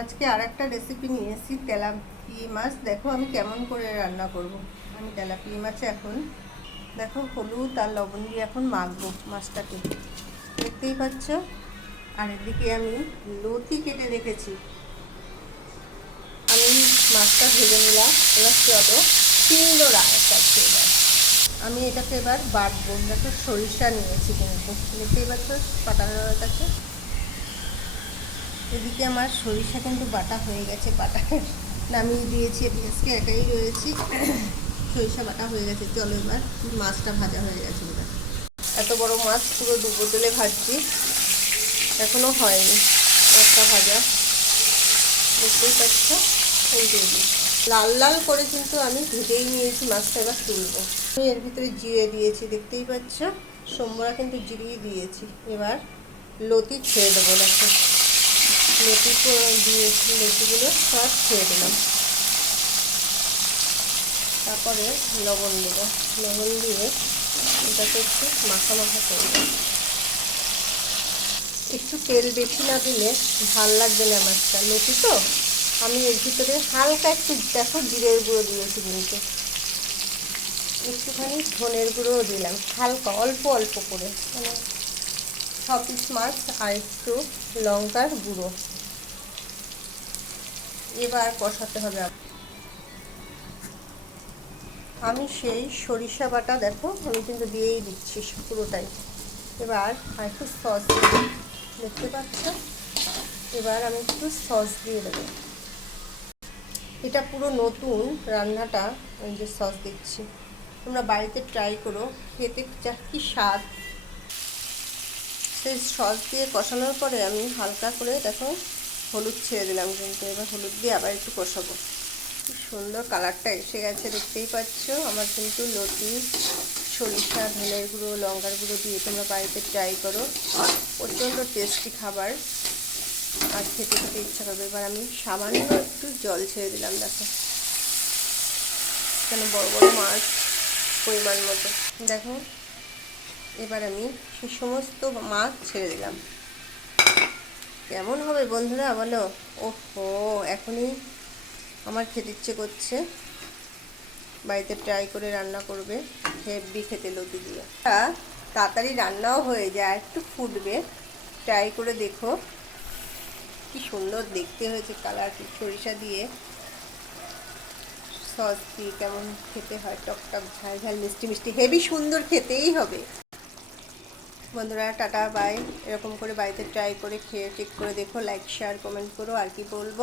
আজকে আর একটা রেসিপি নিয়ে এসেছি তেলাপিয়া মাছ। দেখো আমি কেমন করে রান্না করব। আমি তেলাপিয়া মাছ এখন, দেখো হলুদ আর লবণ দিয়ে এখন মাখবো মাছটাকে। দেখতেই পাচ্ছ? আর এদিকে আমি লতি কেটে রেখেছি। আমি মাছটা ভেজে নিলাম। এবার চলো শিলনোড়া একটা এবার আমি এটাকে এবার বাটবো। দেখো সরিষা নিয়েছি কিন্তু। দেখতেই পাচ্ছ কাছে এদিকে আমার সরিষা কিন্তু বাটা হয়ে গেছে বাটা নামিয়ে দিয়েছি আজকে একাই রয়েছি। সরিষা বাটা হয়ে গেছে, চলো এবার মাছটা ভাজা হয়ে গেছে এবার। এত বড় মাছ পুরো দু বোতলে ভাজছি, এখনও হয়নি। মাছটা ভাজা পাচ্ছ, এই দিয়ে দিই লাল লাল করে কিন্তু আমি ভেজেই নিয়েছি মাছটা এবার তুলবো। আমি এর ভিতরে জিরে দিয়েছি, দেখতেই পাচ্ছ সোমরা কিন্তু জিরিয়ে দিয়েছি। এবার লতি ছেড়ে দেবো, দেখো। লতি দিয়েছি লতিগুলো সব ছেড়ে দিলাম। তারপরে লবণ দেব। লবণ দিয়ে এটাকে একটু মাখা মাখা করব। একটু তেল বেশি না দিলে ভালো লাগবে না মাছটা। লতি তো? আমি এর ভিতরে হালকা একটু, দেখো জিরের গুঁড়ো দিয়েছি কিন্তু। একটুখানি ধনের গুঁড়োও দিলাম, হালকা, অল্প অল্প করে। মানে ছ পিস মাছ আর একটু লঙ্কার গুঁড়ো। এবার কষাতে হবে আমি। সেই সরিষা বাটা, দেখো, আমি কিন্তু দিয়েই দিচ্ছি পুরোটাই। এবার একটু সস দেখতে পাচ্ছ? এবার আমি একটু সস দিয়ে দেবো। এটা পুরো নতুন রান্নাটা ওই যে সস দিচ্ছি। তোমরা বাড়িতে ট্রাই করো, খেতে যা কি স্বাদ। সেই সস দিয়ে কষানোর পরে আমি হালকা করে, দেখো হলুদ ছেড়ে দিলাম কিন্তু এবার হলুদ দিয়ে আবার একটু কষাবো। সুন্দর কালারটা এসে গেছে, দেখতেই পাচ্ছ। আমার কিন্তু লতি, সরিষা, ধনের গুঁড়ো, লঙ্কার গুঁড়ো দিয়ে তোমরা বাড়িতে ট্রাই করো। প্রচণ্ড টেস্টি খাবার। আর খেতে খেতে ইচ্ছা করবে। এবার আমি সামান্য একটু জল ছেড়ে দিলাম, দেখো। কেন বড় বড় মাছ পরিমাণ মতো। দেখো, এবার আমি সমস্ত মাছ ছেড়ে দিলাম। কেমন হবে বন্ধুরা, বলো? ওহো, এখনই আমার খেতে ইচ্ছে করছে। বাড়িতে ট্রাই করে রান্না করবে হেভি খেতে লতি দিয়ে। তাড়াতাড়ি রান্নাও হয়ে যায় একটু ফুটবে। ট্রাই করে দেখো। কি সুন্দর দেখতে হয়েছে কালার সরিষা দিয়ে। সস দিয়ে কেমন খেতে হয়, টক টক, ঝাল ঝাল, মিষ্টি মিষ্টি হেভি সুন্দর খেতেই হবে। বন্ধুরা, টাটা, বাই। এরকম করে বাড়িতে ট্রাই করে খেয়ে চেক করে দেখো লাইক শেয়ার কমেন্ট করো, আর কি বলব।